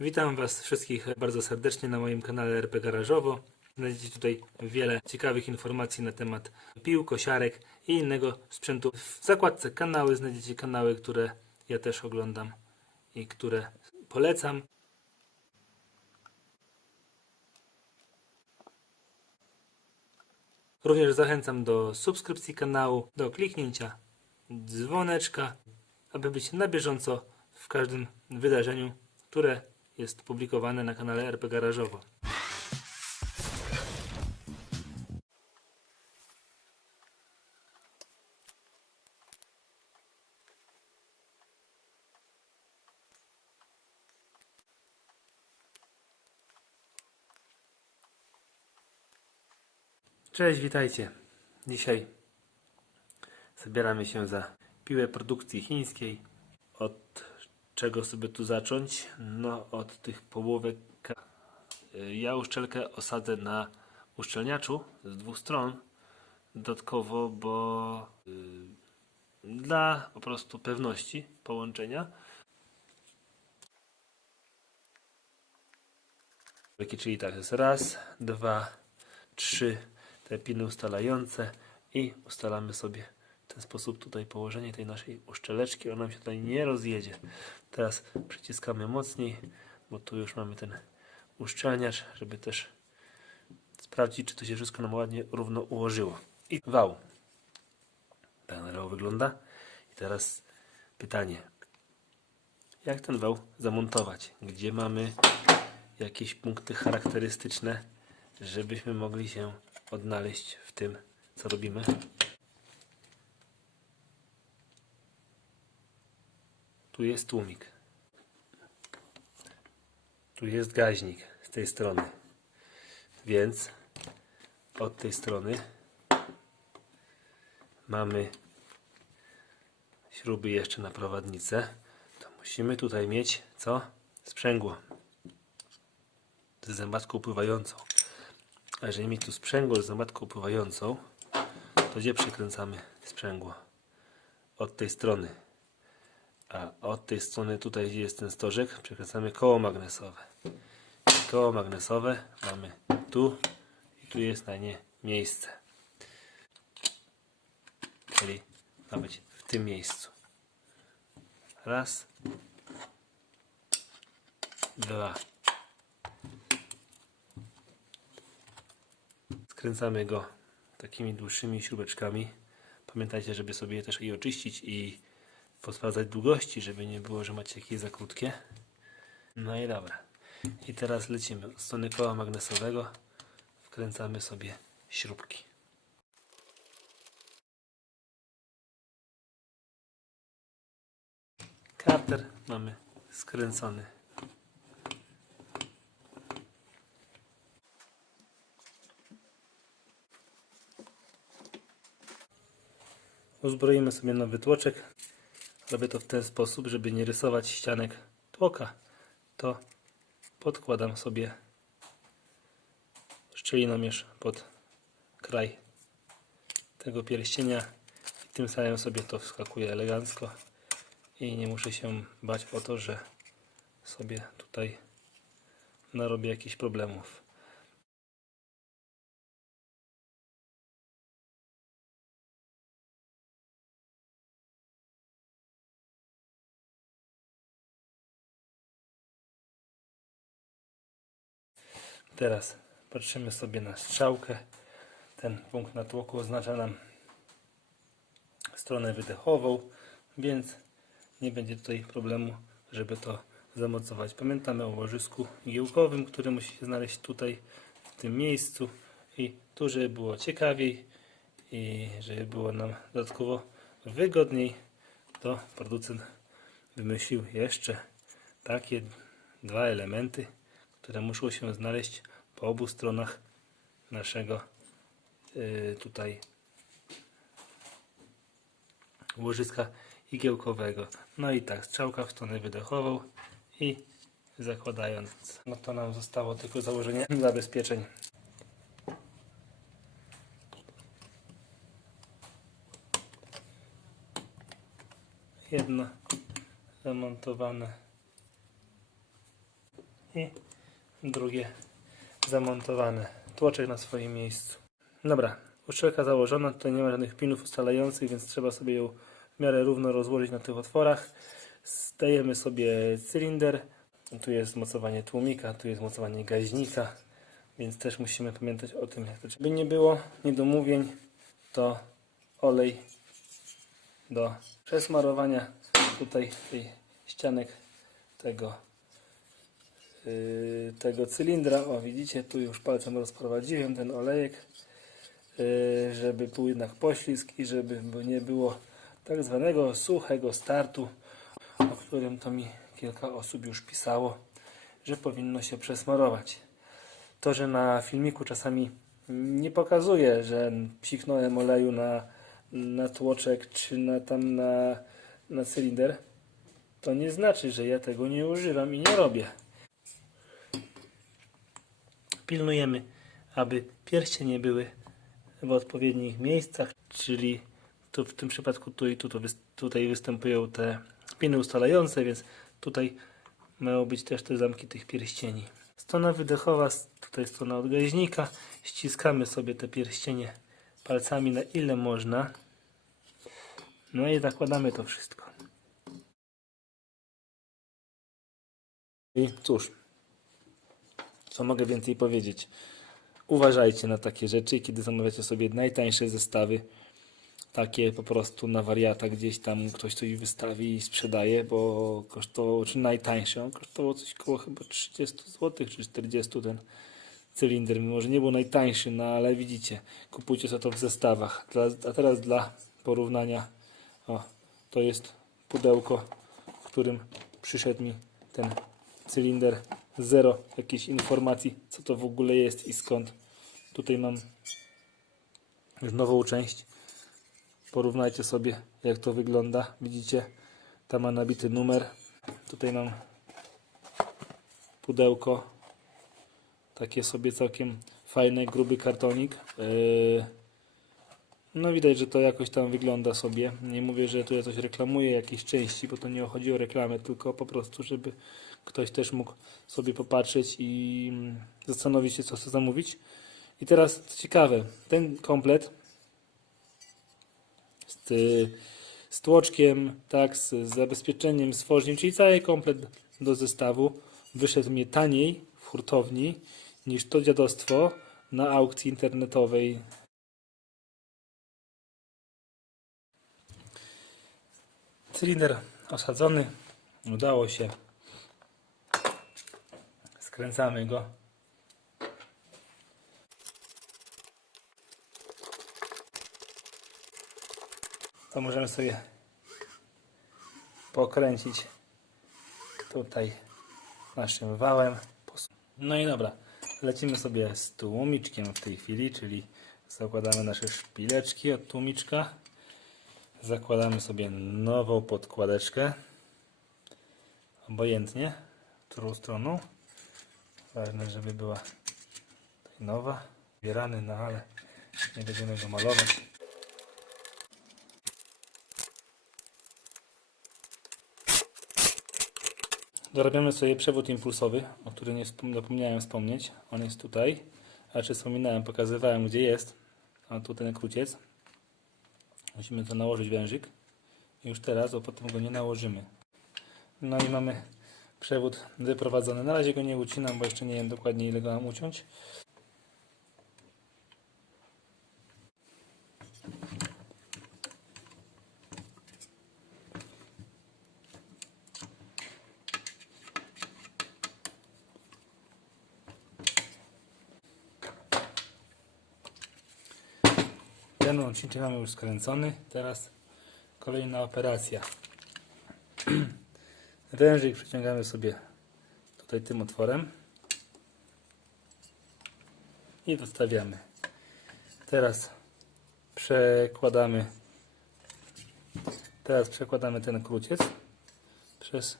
Witam Was wszystkich bardzo serdecznie na moim kanale RP Garażowo. Znajdziecie tutaj wiele ciekawych informacji na temat pił, kosiarek i innego sprzętu. W zakładce kanały znajdziecie kanały, które ja też oglądam i które polecam. Również zachęcam do subskrypcji kanału, do kliknięcia dzwoneczka, aby być na bieżąco w każdym wydarzeniu, które jest publikowane na kanale RP Garażowo. Cześć, witajcie. Dzisiaj zabieramy się za piłę produkcji chińskiej. Od czego sobie tu zacząć? No, od tych połówek. Y, Ja uszczelkę osadzę na uszczelniaczu z dwóch stron. Dodatkowo, bo y, dla po prostu pewności połączenia. Czyli tak, jest raz, dwa, trzy te piny ustalające i ustalamy sobie w ten sposób tutaj położenie tej naszej uszczeleczki. Ona nam się tutaj nie rozjedzie. Teraz przyciskamy mocniej, bo tu już mamy ten uszczelniacz, żeby też sprawdzić, czy to się wszystko nam ładnie równo ułożyło. I wał. Ten wał wygląda. I teraz pytanie. Jak ten wał zamontować? Gdzie mamy jakieś punkty charakterystyczne, żebyśmy mogli się odnaleźć w tym, co robimy. Tu jest tłumik. Tu jest gaźnik z tej strony. Więc od tej strony mamy śruby jeszcze na prowadnicę. To musimy tutaj mieć co? Sprzęgło z zębatką pływającą. A jeżeli mieć tu sprzęgło z zębatką pływającą, to gdzie przekręcamy sprzęgło? Od tej strony. A od tej strony, tutaj jest ten stożek, przekręcamy koło magnesowe. Koło magnesowe mamy tu i tu jest na nie miejsce. Czyli ma być w tym miejscu. Raz. Dwa. Skręcamy go takimi dłuższymi śrubeczkami. Pamiętajcie, żeby sobie też i oczyścić i posprawdzać długości, żeby nie było, że macie jakieś za krótkie. No i dobra. I teraz lecimy od strony koła magnesowego. Wkręcamy sobie śrubki. Karter mamy skręcony. Uzbroimy sobie nowy tłoczek. Robię to w ten sposób, żeby nie rysować ścianek tłoka. To podkładam sobie szczelinomierz pod kraj tego pierścienia i tym samym sobie to wskakuje elegancko i nie muszę się bać o to, że sobie tutaj narobię jakichś problemów. Teraz patrzymy sobie na strzałkę. Ten punkt na tłoku oznacza nam stronę wydechową, więc nie będzie tutaj problemu, żeby to zamocować. Pamiętamy o łożysku giełkowym, który musi się znaleźć tutaj, w tym miejscu i tu, żeby było ciekawiej i żeby było nam dodatkowo wygodniej, to producent wymyślił jeszcze takie dwa elementy, które muszą się znaleźć po obu stronach naszego yy, tutaj łożyska igiełkowego. No i tak, strzałka w stronę wydechową i zakładając. No to nam zostało tylko założenie zabezpieczeń. Jedno zamontowane. i drugie zamontowane. Tłoczek na swoim miejscu. Dobra, uszczelka założona, tutaj nie ma żadnych pinów ustalających, więc trzeba sobie ją w miarę równo rozłożyć na tych otworach. Zdajemy sobie cylinder, tu jest mocowanie tłumika, tu jest mocowanie gaźnika, więc też musimy pamiętać o tym, jak to nie było niedomówień, to olej do przesmarowania tutaj tej ścianek tego tego cylindra. O widzicie, tu już palcem rozprowadziłem ten olejek, yy, żeby był jednak poślizg i żeby nie było tak zwanego suchego startu, o którym to mi kilka osób już pisało, że powinno się przesmarować. To, że na filmiku czasami nie pokazuje, że psiknąłem oleju na, na tłoczek czy na tam na, na cylinder, to nie znaczy, że ja tego nie używam i nie robię. Pilnujemy, aby pierścienie były w odpowiednich miejscach, czyli tu w tym przypadku tu i tu, wys- tutaj występują te piny ustalające, więc tutaj mają być też te zamki tych pierścieni. Strona wydechowa, tutaj strona odgaźnika. Ściskamy sobie te pierścienie palcami na ile można. No i zakładamy to wszystko. I cóż, co mogę więcej powiedzieć? Uważajcie na takie rzeczy, kiedy zamawiacie sobie najtańsze zestawy, takie po prostu na wariata gdzieś tam ktoś coś wystawi i sprzedaje, bo kosztowało, czy najtańsze, on kosztował coś koło chyba 30 zł czy 40 ten cylinder, mimo że nie był najtańszy, no ale widzicie, kupujcie sobie to w zestawach. A teraz dla porównania, o, to jest pudełko, w którym przyszedł mi ten cylinder, zero jakiejś informacji, co to w ogóle jest i skąd. Tutaj mam już nową część. Porównajcie sobie, jak to wygląda. Widzicie, tam ma nabity numer. Tutaj mam pudełko. Takie sobie całkiem fajny, gruby kartonik. Yy, No widać, że to jakoś tam wygląda sobie. Nie mówię, że tu ja coś reklamuję, jakieś części, bo to nie chodzi o reklamę, tylko po prostu, żeby ktoś też mógł sobie popatrzeć i mm, zastanowić się, co chce zamówić. I teraz, co ciekawe, ten komplet z, y, z tłoczkiem, tak, z, zabezpieczeniem, z czyli cały komplet do zestawu wyszedł mnie taniej w hurtowni niż to dziadostwo na aukcji internetowej. Cylinder osadzony, udało się. Skręcamy go. To możemy sobie pokręcić tutaj naszym wałem. No i dobra, lecimy sobie z tłumiczkiem w tej chwili, czyli zakładamy nasze szpileczki od tłumiczka. Zakładamy sobie nową podkładeczkę. Obojętnie, którą stroną. Ważne, żeby była nowa. Bierany, no ale nie będziemy go malować. Dorabiamy sobie przewód impulsowy, o którym nie zapomniałem wspomnieć. On jest tutaj. A czy wspominałem, pokazywałem gdzie jest. A tu ten króciec. Musimy to nałożyć wężyk. Już teraz, bo potem go nie nałożymy. No i mamy przewód wyprowadzony. Na razie go nie ucinam, bo jeszcze nie wiem dokładnie ile go mam uciąć. Ten łączniczek mamy już skręcony. Teraz kolejna operacja. Wężyk przeciągamy sobie tutaj tym otworem i dostawiamy. Teraz przekładamy teraz przekładamy ten króciec przez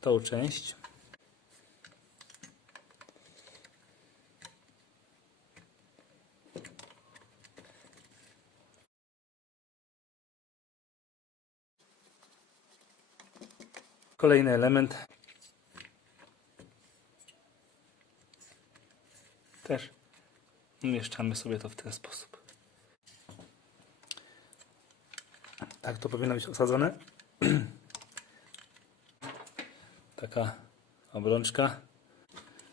tą część. Kolejny element. też umieszczamy sobie to w ten sposób. Tak to powinno być osadzone. Taka obrączka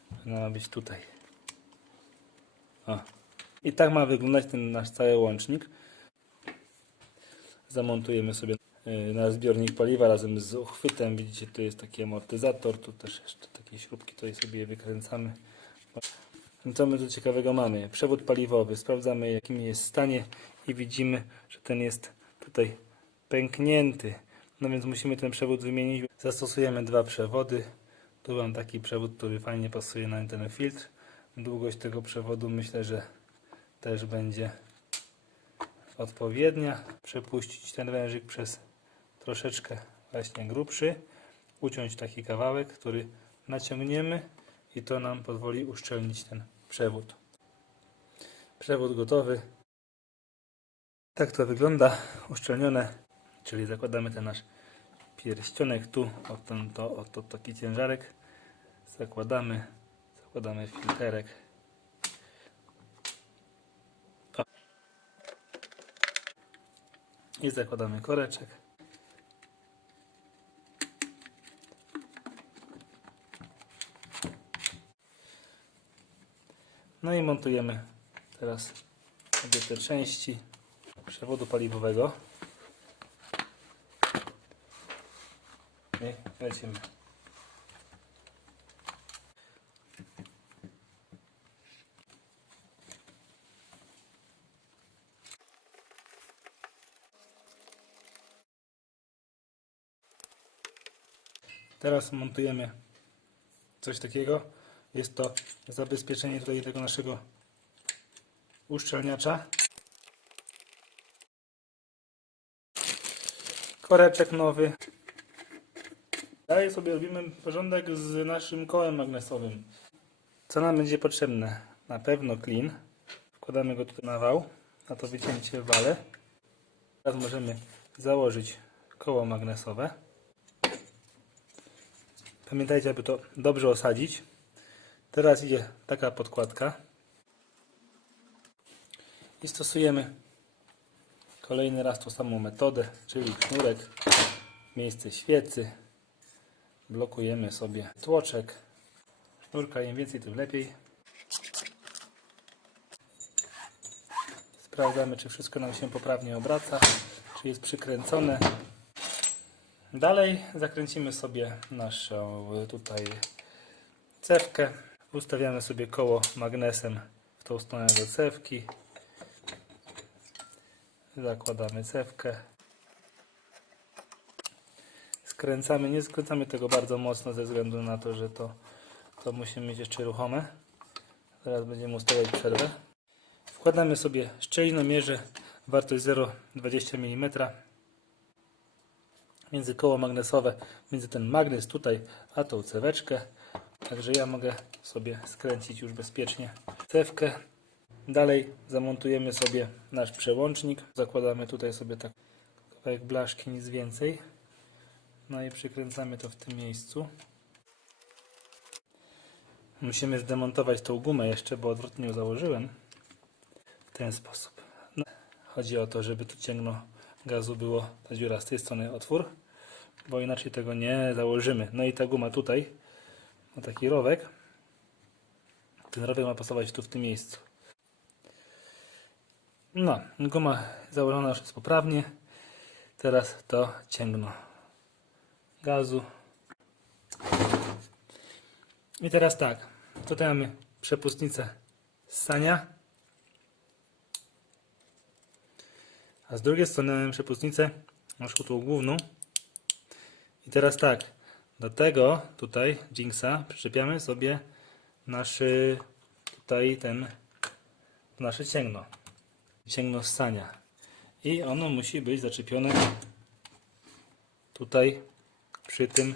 powinna być tutaj. O. I tak ma wyglądać ten nasz cały łącznik. Zamontujemy sobie na zbiornik paliwa razem z uchwytem. Widzicie, tu jest taki amortyzator, tu też jeszcze takie śrubki, tutaj sobie wykręcamy. No Co my tu ciekawego mamy? Przewód paliwowy. Sprawdzamy jakim jest stanie i widzimy, że ten jest tutaj pęknięty. No więc musimy ten przewód wymienić. Zastosujemy dwa przewody. Tu mam taki przewód, który fajnie pasuje na ten filtr. Długość tego przewodu myślę, że też będzie odpowiednia. Przepuścić ten wężyk przez troszeczkę właśnie grubszy. Uciąć taki kawałek, który naciągniemy i to nam pozwoli uszczelnić ten przewód. Przewód gotowy. Tak to wygląda, uszczelnione, czyli zakładamy ten nasz pierścionek tu, o ten, to, o to taki ciężarek, zakładamy, zakładamy filterek. I zakładamy koreczek. No i montujemy teraz obie te części przewodu paliwowego. I lecimy. Teraz montujemy coś takiego. Jest to zabezpieczenie tutaj tego naszego uszczelniacza. Koreczek nowy. Dalej sobie robimy porządek z naszym kołem magnesowym. Co nam będzie potrzebne? Na pewno klin. Wkładamy go tutaj na wał, na to wycięcie wale. Teraz możemy założyć koło magnesowe. Pamiętajcie, aby to dobrze osadzić. Teraz idzie taka podkładka. I stosujemy kolejny raz tą samą metodę, czyli sznurek, miejsce świecy. Blokujemy sobie tłoczek. Sznurka im więcej, tym lepiej. Sprawdzamy, czy wszystko nam się poprawnie obraca, czy jest przykręcone. Dalej zakręcimy sobie naszą y, tutaj cewkę. Ustawiamy sobie koło magnesem w tą stronę do cewki. Zakładamy cewkę. Skręcamy, nie skręcamy tego bardzo mocno ze względu na to, że to, to musimy mieć jeszcze ruchome. Zaraz będziemy ustawiać przerwę. Wkładamy sobie szczelinomierze, wartość 0,20 mm między koło magnesowe, między ten magnes tutaj, a tą ceweczkę. Także ja mogę sobie skręcić już bezpiecznie cewkę. Dalej zamontujemy sobie nasz przełącznik. Zakładamy tutaj sobie tak kawałek blaszki, nic więcej. No i przykręcamy to w tym miejscu. Musimy zdemontować tą gumę jeszcze, bo odwrotnie ją założyłem. W ten sposób. No, chodzi o to, żeby tu cięgno gazu było, ta dziura z tej strony otwór, bo inaczej tego nie założymy. No i ta guma tutaj, ma taki rowek. Ten rowek ma pasować tu w tym miejscu. No, guma założona już jest poprawnie. Teraz to cięgno gazu. I teraz tak, tutaj mamy przepustnicę ssania. A z drugiej strony mamy przepustnicę tą główną. I teraz tak, do tego tutaj Jinxa przyczepiamy sobie nasz tutaj ten nasze cięgno. Cięgno ssania. I ono musi być zaczepione tutaj przy tym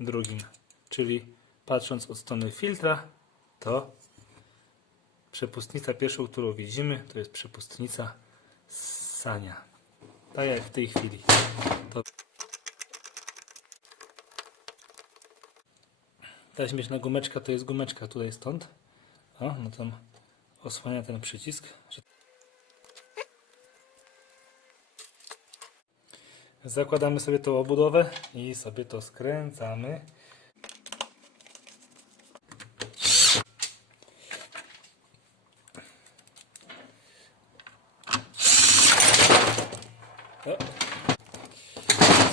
drugim. Czyli patrząc od strony filtra, to przepustnica pierwszą, którą widzimy, to jest przepustnica ssania. Tak jak w tej chwili. To Teraz mieć na gumeczka, to jest gumeczka tutaj stąd. O, no tam osłania ten przycisk. Zakładamy sobie tą obudowę i sobie to skręcamy.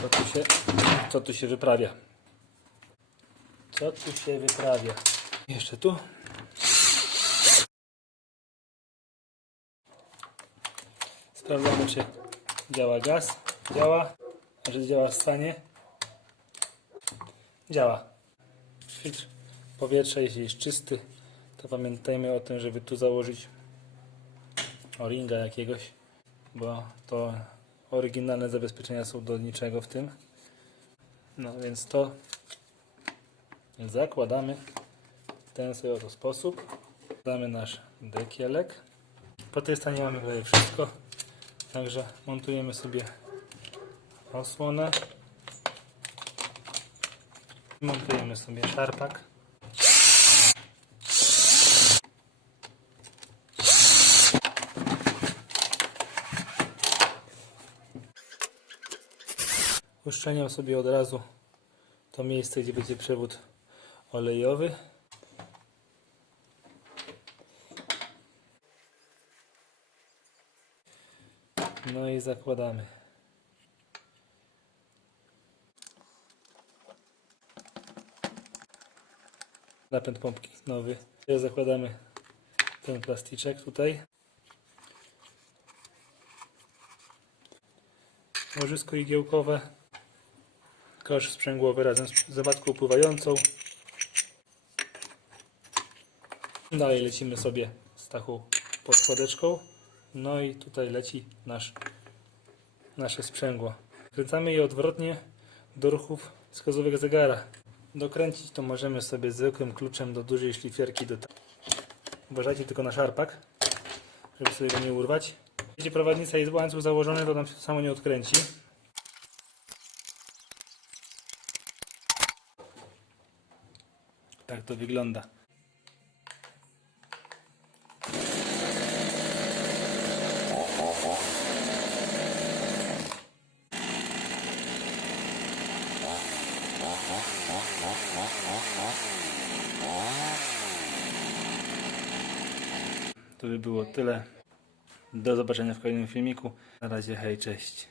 Co tu się, co tu się wyprawia? Co tu się wyprawia? Jeszcze tu. Sprawdzamy, czy działa gaz. Działa. Że działa w stanie? Działa. Filtr powietrza, jeśli jest czysty, to pamiętajmy o tym, żeby tu założyć o-ringa jakiegoś, bo to oryginalne zabezpieczenia są do niczego w tym. No więc to zakładamy w ten sobie oto sposób. Damy nasz dekielek. Po tej stronie mamy prawie wszystko. Także montujemy sobie osłonę. Montujemy sobie szarpak. Uszczelniam sobie od razu to miejsce, gdzie będzie przewód olejowy. No i zakładamy. Napęd pompki nowy. Teraz zakładamy ten plasticzek tutaj. Łożysko igiełkowe. Kosz sprzęgłowy razem z zawadką pływającą. Dalej lecimy sobie z taką podkładeczką. No i tutaj leci nasz, nasze sprzęgło. Kręcamy je odwrotnie do ruchów wskazówek zegara. Dokręcić to możemy sobie zwykłym kluczem do dużej szlifierki. Do... Uważajcie tylko na szarpak, żeby sobie go nie urwać. Jeśli prowadnica jest łańcuch założony, to nam się to samo nie odkręci. Tak to wygląda. By było tyle. Do zobaczenia w kolejnym filmiku. Na razie, hej, cześć.